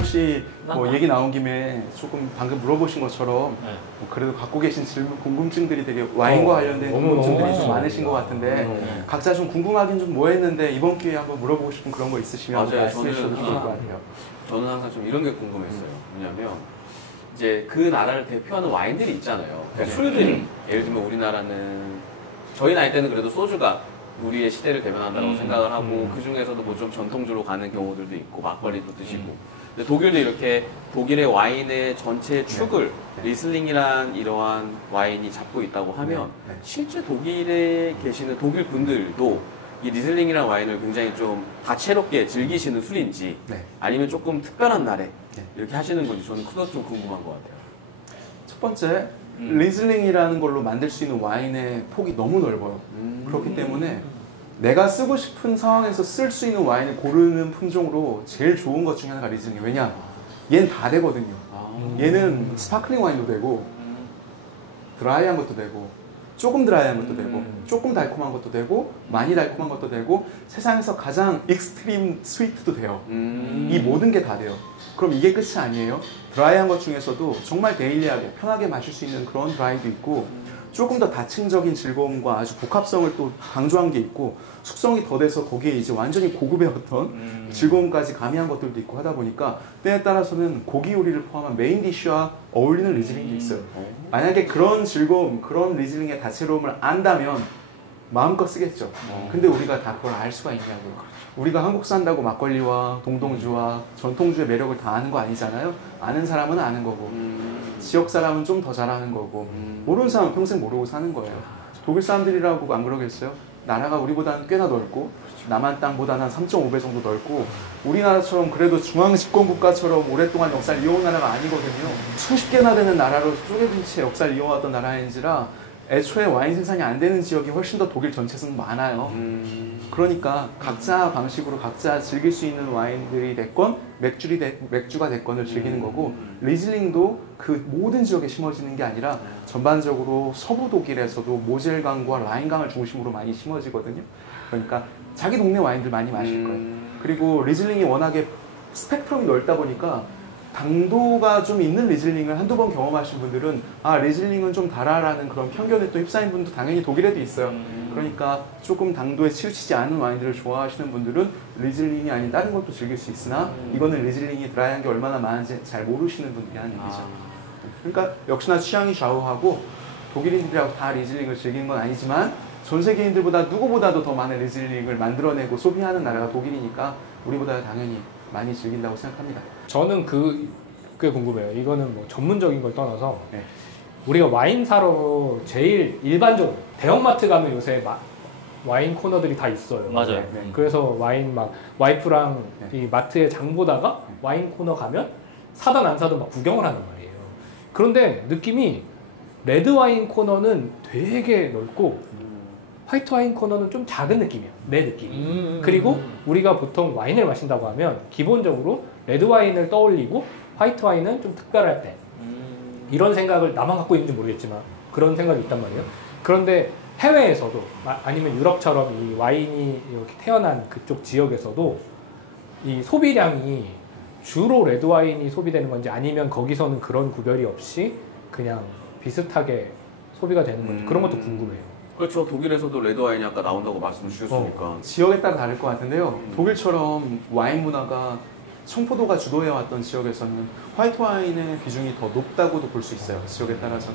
혹시 뭐 얘기 나온 김에 조금 방금 물어보신 것처럼 뭐 그래도 갖고 계신 질문, 궁금증들이 되게 와인과 관련된 궁금증들이 좀 많으신 것 같은데 각자 좀 궁금하긴 좀 뭐 했는데 이번 기회에 한번 물어보고 싶은 그런 거 있으시면 말씀해 주셔도 좋을 것 같아요. 저는 항상 좀 이런 게 궁금했어요. 왜냐면 이제 그 나라를 대표하는 와인들이 있잖아요. 그러니까 술들이 예를 들면 우리나라는 저희 나이 때는 그래도 소주가 우리의 시대를 대변한다고 생각을 하고 그 중에서도 뭐 좀 전통주로 가는 경우들도 있고 막걸리도 드시고 근데 독일도 이렇게 독일의 와인의 전체 축을 리슬링이란 이러한 와인이 잡고 있다고 하면 실제 독일에 계시는 독일 분들도 이 리슬링이라는 와인을 굉장히 좀 다채롭게 즐기시는 술인지 아니면 조금 특별한 날에 이렇게 하시는 건지 저는 그것도 좀 궁금한 것 같아요. 첫 번째, 리슬링이라는 걸로 만들 수 있는 와인의 폭이 너무 넓어요. 그렇기 때문에 내가 쓰고 싶은 상황에서 쓸 수 있는 와인을 고르는 품종으로 제일 좋은 것 중에 하나가 리슬링이에요. 왜냐? 얘는 다 되거든요. 얘는 스파클링 와인도 되고 드라이한 것도 되고 조금 드라이한 것도 되고 조금 달콤한 것도 되고 많이 달콤한 것도 되고 세상에서 가장 익스트림 스위트도 돼요. 이 모든 게 다 돼요. 그럼 이게 끝이 아니에요. 드라이한 것 중에서도 정말 데일리하게 편하게 마실 수 있는 그런 드라이도 있고 조금 더 다층적인 즐거움과 아주 복합성을 또 강조한 게 있고 숙성이 더 돼서 거기에 이제 완전히 고급의 어떤 즐거움까지 가미한 것들도 있고 하다 보니까 때에 따라서는 고기 요리를 포함한 메인 디쉬와 어울리는 리즐링도 있어요. 만약에 그런 즐거움, 그런 리즐링의 다채로움을 안다면 마음껏 쓰겠죠. 근데 우리가 다 그걸 알 수가 있냐고요. 우리가 한국 산다고 막걸리와 동동주와 전통주의 매력을 다 아는 거 아니잖아요. 아는 사람은 아는 거고 지역 사람은 좀 더 잘하는 거고 모르는 사람은 평생 모르고 사는 거예요. 독일 사람들이라고 안 그러겠어요? 나라가 우리보다는 꽤나 넓고 남한 땅보다는 한 3.5배 정도 넓고 우리나라처럼 그래도 중앙 집권 국가처럼 오랫동안 역사를 이어온 나라가 아니거든요. 수십 개나 되는 나라로 쪼개진 채 역사를 이어왔던 나라인지라 애초에 와인 생산이 안 되는 지역이 훨씬 더 독일 전체에서는 많아요. 그러니까 각자 방식으로 각자 즐길 수 있는 와인들이 됐건 맥주가 됐건을 즐기는 거고 리즐링도 그 모든 지역에 심어지는 게 아니라 전반적으로 서부 독일에서도 모젤강과 라인강을 중심으로 많이 심어지거든요. 그러니까 자기 동네 와인들 많이 마실 거예요. 그리고 리즐링이 워낙에 스펙트럼이 넓다 보니까 당도가 좀 있는 리즐링을 한두 번 경험하신 분들은 아 리즐링은 좀 달아라는 그런 편견에 또 휩싸인 분도 당연히 독일에도 있어요. 그러니까 조금 당도에 치우치지 않은 와인들을 좋아하시는 분들은 리즐링이 아닌 다른 것도 즐길 수 있으나 이거는 리즐링이 드라이한 게 얼마나 많은지 잘 모르시는 분들이 하는 얘기죠. 그러니까 역시나 취향이 좌우하고 독일인들이라고 다 리즐링을 즐기는 건 아니지만 전 세계인들보다 누구보다도 더 많은 리즐링을 만들어내고 소비하는 나라가 독일이니까 우리보다 당연히 많이 즐긴다고 생각합니다. 저는 그게 궁금해요. 이거는 뭐 전문적인 걸 떠나서 우리가 와인 사러 제일 일반적으로 대형마트 가면 요새 와인 코너들이 다 있어요. 맞아요. 그래서 와인 막 와이프랑 이 마트에 장 보다가 와인 코너 가면 사든 안 사든 막 구경을 하는 말이에요. 그런데 느낌이 레드 와인 코너는 되게 넓고 화이트 와인 코너는 좀 작은 느낌이에요. 내 느낌이. 그리고 우리가 보통 와인을 마신다고 하면 기본적으로 레드 와인을 떠올리고 화이트 와인은 좀 특별할 때 이런 생각을 나만 갖고 있는지 모르겠지만 그런 생각이 있단 말이에요. 그런데 해외에서도 아니면 유럽처럼 이 와인이 이렇게 태어난 그쪽 지역에서도 이 소비량이 주로 레드 와인이 소비되는 건지 아니면 거기서는 그런 구별이 없이 그냥 비슷하게 소비가 되는 건지 그런 것도 궁금해요. 그렇죠. 독일에서도 레드 와인이 아까 나온다고 말씀을 주셨으니까 지역에 따라 다를 것 같은데요. 독일처럼 와인 문화가 청포도가 주도해왔던 지역에서는 화이트 와인의 비중이 더 높다고도 볼 수 있어요. 지역에 따라서.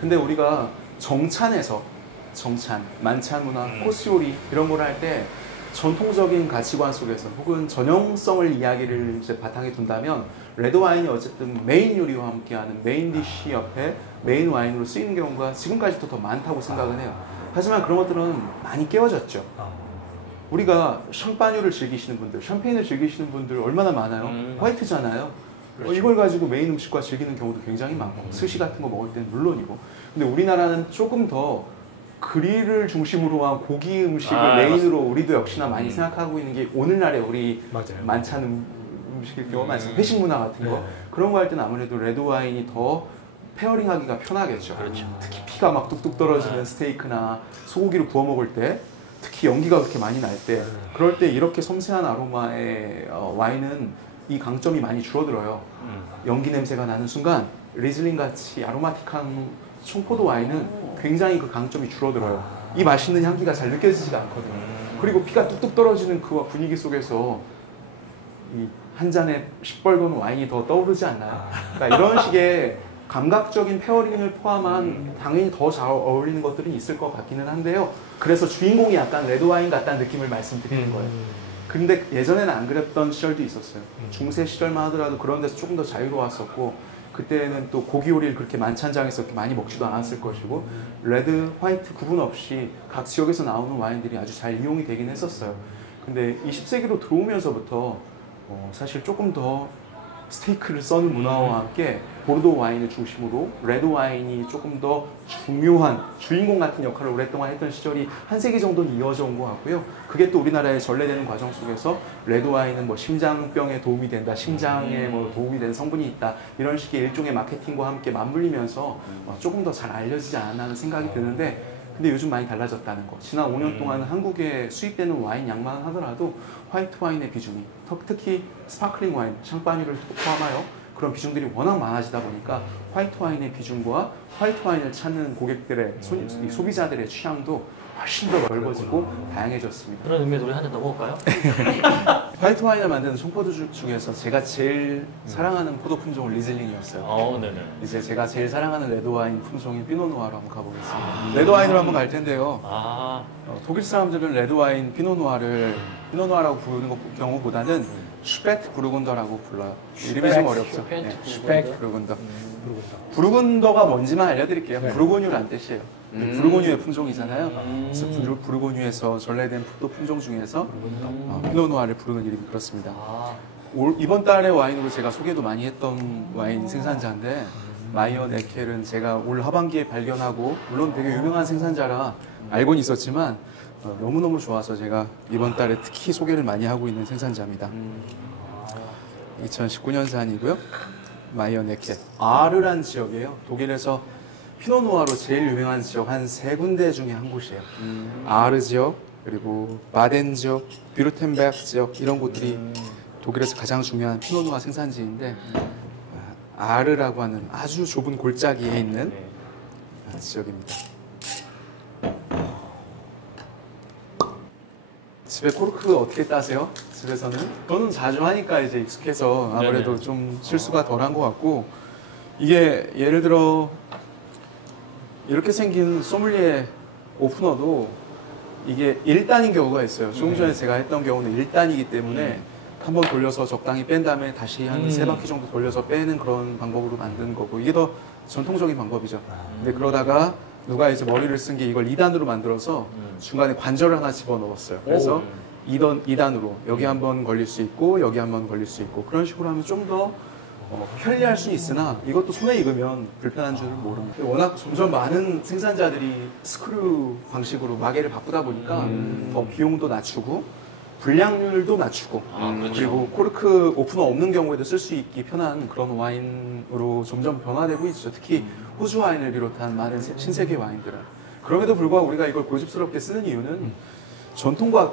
근데 우리가 정찬에서 만찬 문화, 코스 요리 이런 걸 할 때 전통적인 가치관 속에서 혹은 전형성을 이야기를 이제 바탕에 둔다면 레드 와인이 어쨌든 메인 요리와 함께하는 메인 디쉬 옆에 메인 와인으로 쓰이는 경우가 지금까지도 더 많다고 생각은 해요. 하지만 그런 것들은 많이 깨워졌죠. 우리가 샴파뉴를 즐기시는 분들, 샴페인을 즐기시는 분들 얼마나 많아요? 화이트잖아요. 그렇죠. 이걸 가지고 메인 음식과 즐기는 경우도 굉장히 많고 스시 같은 거 먹을 때는 물론이고 근데 우리나라는 조금 더 그릴을 중심으로 한 고기 음식을 메인으로 우리도 역시나 많이 생각하고 있는 게 오늘날의 우리 만찬 음식일 경우가 많습니다. 회식 문화 같은 거 그런 거 할 때는 아무래도 레드 와인이 더 페어링하기가 편하겠죠. 그렇죠. 특히 피가 막 뚝뚝 떨어지는 스테이크나 소고기를 구워 먹을 때 특히 연기가 그렇게 많이 날 때 그럴 때 이렇게 섬세한 아로마의 와인은 이 강점이 많이 줄어들어요. 연기 냄새가 나는 순간 리즐링 같이 아로마틱한 청포도 와인은 굉장히 그 강점이 줄어들어요. 이 맛있는 향기가 잘 느껴지지가 않거든요. 그리고 피가 뚝뚝 떨어지는 그 분위기 속에서 이 한 잔에 시뻘건 와인이 더 떠오르지 않나요? 그러니까 이런 식의 감각적인 페어링을 포함한 당연히 더 잘 어울리는 것들은 있을 것 같기는 한데요. 그래서 주인공이 약간 레드와인 같다는 느낌을 말씀드리는 거예요. 근데 예전에는 안 그랬던 시절도 있었어요. 중세 시절만 하더라도 그런 데서 조금 더 자유로웠었고, 그때는 또 고기 요리를 그렇게 만찬장에서 그렇게 많이 먹지도 않았을 것이고, 레드, 화이트 구분 없이 각 지역에서 나오는 와인들이 아주 잘 이용이 되긴 했었어요. 근데 20세기로 들어오면서부터 사실 조금 더 스테이크를 써는 문화와 함께 보르도 와인을 중심으로 레드 와인이 조금 더 중요한 주인공 같은 역할을 오랫동안 했던 시절이 한 세기 정도는 이어져 온 것 같고요. 그게 또 우리나라에 전래되는 과정 속에서 레드 와인은 뭐 심장병에 도움이 된다, 심장에 뭐 도움이 되는 성분이 있다, 이런 식의 일종의 마케팅과 함께 맞물리면서 조금 더 잘 알려지지 않았나 하는 생각이 드는데, 근데 요즘 많이 달라졌다는 거. 지난 5년 동안 한국에 수입되는 와인 양만 하더라도 화이트 와인의 비중이, 특히 스파클링 와인, 샴파뉴를 포함하여 그런 비중들이 워낙 많아지다 보니까 화이트 와인의 비중과 화이트 와인을 찾는 고객들의, 소비자들의 취향도 훨씬 더 넓어지고 다양해졌습니다. 그런 의미에서 우리 한 잔 더 먹을까요? 화이트 와인을 만드는 송포도 중에서 제가 제일 사랑하는 포도 품종은 리즐링이었어요. 네네. 이제 제가 제일 사랑하는 레드 와인 품종인 피노누아로 한번 가보겠습니다. 레드 와인으로 한번 갈 텐데요. 독일 사람들은 레드 와인 피노누아를 피노누아라고 부르는 경우보다는 슈베트 부르군더라고 불러요. 이름이 좀 어렵죠. 슈베트 부르군더. 부르군더가 뭔지만 알려드릴게요. 부르고뉴란 뜻이에요. 부르고뉴의 품종이잖아요. 그래서 부르고뉴에서 전래된 포도 품종 중에서 피노누아를 부르는 이름이 그렇습니다. 이번 달의 와인으로 제가 소개도 많이 했던 와인 생산자인데, 마이어 네켈은 제가 올 하반기에 발견하고, 물론 되게 유명한 생산자라 알고는 있었지만 너무너무 좋아서 제가 이번 달에 특히 소개를 많이 하고 있는 생산자입니다. 2019년산이고요. 마이어 네켈. 아르란 지역이에요. 독일에서 피노누아로 제일 유명한 지역 한 3군데 중에 한 곳이에요. 아르 지역, 그리고 바덴 지역, 뷰르텐베르 지역, 이런 곳들이 독일에서 가장 중요한 피노누아 생산지인데, 아르라고 하는 아주 좁은 골짜기에 있는 지역입니다. 집에 코르크 어떻게 따세요? 집에서는? 저는 자주 하니까 이제 익숙해서 아무래도 좀 실수가 덜한 것 같고, 이게 예를 들어 이렇게 생긴 소믈리에 오프너도 이게 1단인 경우가 있어요. 조금 전에 제가 했던 경우는 1단이기 때문에 한번 돌려서 적당히 뺀 다음에 다시 한 3바퀴 정도 돌려서 빼는 그런 방법으로 만드는 거고, 이게 더 전통적인 방법이죠. 근데 그러다가 누가 이제 머리를 쓴 게 이걸 2단으로 만들어서 중간에 관절을 하나 집어넣었어요. 그래서 2단으로 여기 한번 걸릴 수 있고 여기 한번 걸릴 수 있고, 그런 식으로 하면 좀 더 편리할 수 있으나 이것도 손에 익으면 불편한 줄은 모릅니다. 워낙 점점 많은 생산자들이 스크류 방식으로 마개를 바꾸다 보니까 더 비용도 낮추고 분량률도 낮추고, 그리고 코르크 오프너 없는 경우에도 쓸 수 있기 편한 그런 와인으로 점점 변화되고 있죠. 특히 호주 와인을 비롯한 많은 신세계 와인들은. 그럼에도 불구하고 우리가 이걸 고집스럽게 쓰는 이유는 전통과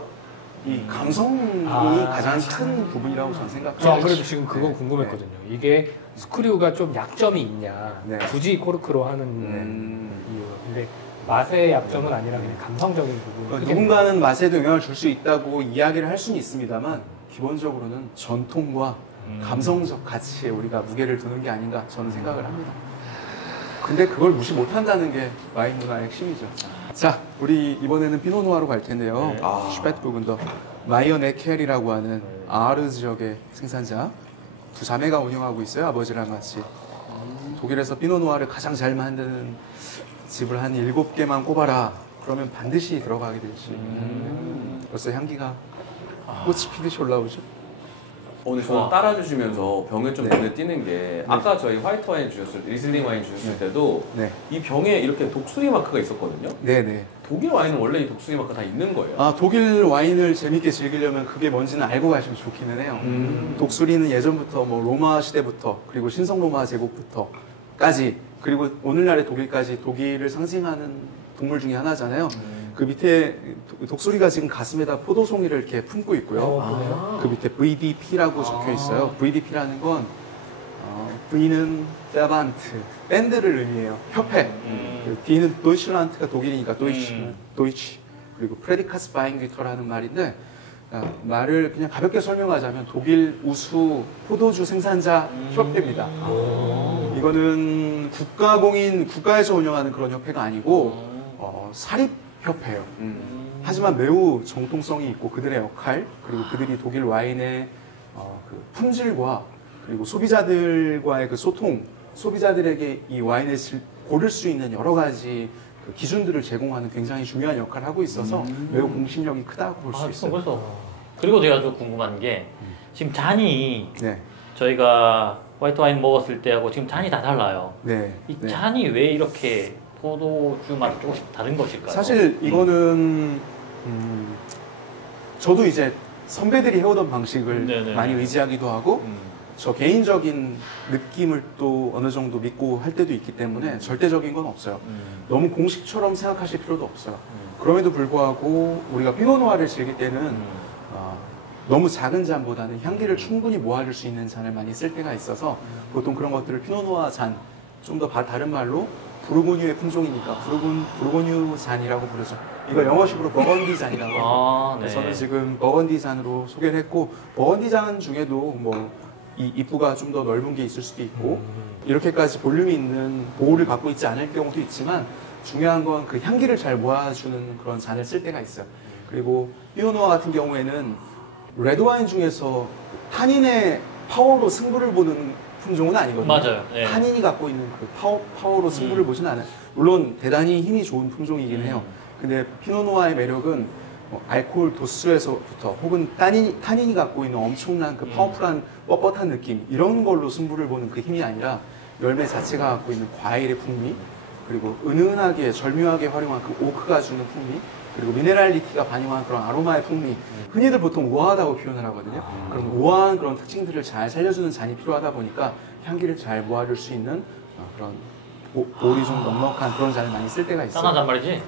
이 감성이 가장 큰 부분이라고 저는 생각해요. 그래도 지금 그거 궁금했거든요. 이게 스크류가 좀 약점이 있냐, 굳이 코르크로 하는 이유. 근데 맛의 약점은 아니라 그냥 감성적인 부분. 누군가는 맛에도 영향을 줄 수 있다고 이야기를 할 수는 있습니다만, 기본적으로는 전통과 감성적 가치에 우리가 무게를 두는 게 아닌가 저는 생각을 합니다. 근데 그걸 무시 못한다는 게 와인 문화의 핵심이죠. 자, 우리 이번에는 피노누아로 갈 텐데요. 슈베트부근더 마이어 네켈이라고 하는 아르 지역의 생산자 두 자매가 운영하고 있어요. 아버지랑 같이. 독일에서 피노누아를 가장 잘 만드는 집을 한 7개만 꼽아라. 그러면 반드시 들어가게 되지. 벌써 향기가 꽃이 피듯이 올라오죠. 오늘 저는 따라주시면서 병에 좀 눈에 띄는 게, 아까 저희 화이트 와인 주셨을 때, 리슬링 와인 주셨을 때도 이 병에 이렇게 독수리 마크가 있었거든요. 네네. 독일 와인은 원래 이 독수리 마크 다 있는 거예요? 독일 와인을 재밌게 즐기려면 그게 뭔지는 알고 가시면 좋기는 해요. 독수리는 예전부터 뭐 로마 시대부터, 그리고 신성 로마 제국부터까지, 그리고 오늘날의 독일까지 독일을 상징하는 동물 중에 하나잖아요. 그 밑에 독수리가 지금 가슴에다 포도송이를 이렇게 품고 있고요. 그 밑에 VDP라고 적혀 있어요. VDP라는 건 V는 페반트, 밴드를 의미해요. 협회. 그 D는 도이칠란트가 독일이니까 도이치. 그리고 프레디카스 바잉귀터라는 말인데 말을 그냥 가볍게 설명하자면 독일 우수 포도주 생산자 협회입니다. 이거는 국가에서 운영하는 그런 협회가 아니고 사립협회예요. 하지만 매우 정통성이 있고 그들의 역할 그리고 그들이 독일 와인의 그 품질과 그리고 소비자들과의 그 소통, 소비자들에게 이 와인을 고를 수 있는 여러 가지 그 기준들을 제공하는 굉장히 중요한 역할을 하고 있어서 매우 공신력이 크다고 볼 수 있어요. 그래서 그리고 제가 좀 궁금한 게 지금 잔이 네. 저희가 화이트 와인 먹었을 때하고 지금 잔이 다 달라요. 네. 이 네. 잔이 왜 이렇게 포도주 맛이 조금씩 다른 것일까요? 사실 이거는 저도 이제 선배들이 해오던 방식을 네네. 많이 의지하기도 하고 저 개인적인 느낌을 또 어느 정도 믿고 할 때도 있기 때문에 절대적인 건 없어요. 너무 공식처럼 생각하실 필요도 없어요. 그럼에도 불구하고 우리가 피노누아를 즐길 때는 너무 작은 잔보다는 향기를 충분히 모아줄 수 있는 잔을 많이 쓸 때가 있어서 보통 그런 것들을 피노누아 잔, 좀 더 다른 말로 부르고뉴의 품종이니까 부르고뉴 잔이라고 부르죠. 이거 영어식으로 버건디 잔이라고 합니다. 네. 저는 지금 버건디 잔으로 소개를 했고 버건디 잔 중에도 뭐 이 입구가 좀 더 넓은 게 있을 수도 있고 이렇게까지 볼륨이 있는 보호를 갖고 있지 않을 경우도 있지만 중요한 건 그 향기를 잘 모아주는 그런 잔을 쓸 때가 있어요. 그리고 피노누아 같은 경우에는 레드와인 중에서 탄닌의 파워로 승부를 보는 품종은 아니거든요. 맞아요. 네. 탄닌이 갖고 있는 그 파워로 승부를 보진 않아요. 물론 대단히 힘이 좋은 품종이긴 해요. 근데 피노누아의 매력은 알코올 도수에서부터 혹은 탄닌이 갖고 있는 엄청난 그 파워풀한 뻣뻣한 느낌 이런 걸로 승부를 보는 그 힘이 아니라 열매 자체가 갖고 있는 과일의 풍미 그리고 은은하게 절묘하게 활용한 그 오크가 주는 풍미 그리고 미네랄리티가 반영한 그런 아로마의 풍미 흔히들 보통 우아하다고 표현을 하거든요. 그런 우아한 그런 특징들을 잘 살려주는 잔이 필요하다 보니까 향기를 잘 모아줄 수 있는 그런 볼이 좀 넉넉한 그런 잔을 많이 쓸 때가 있어요. 짠하단 말이지?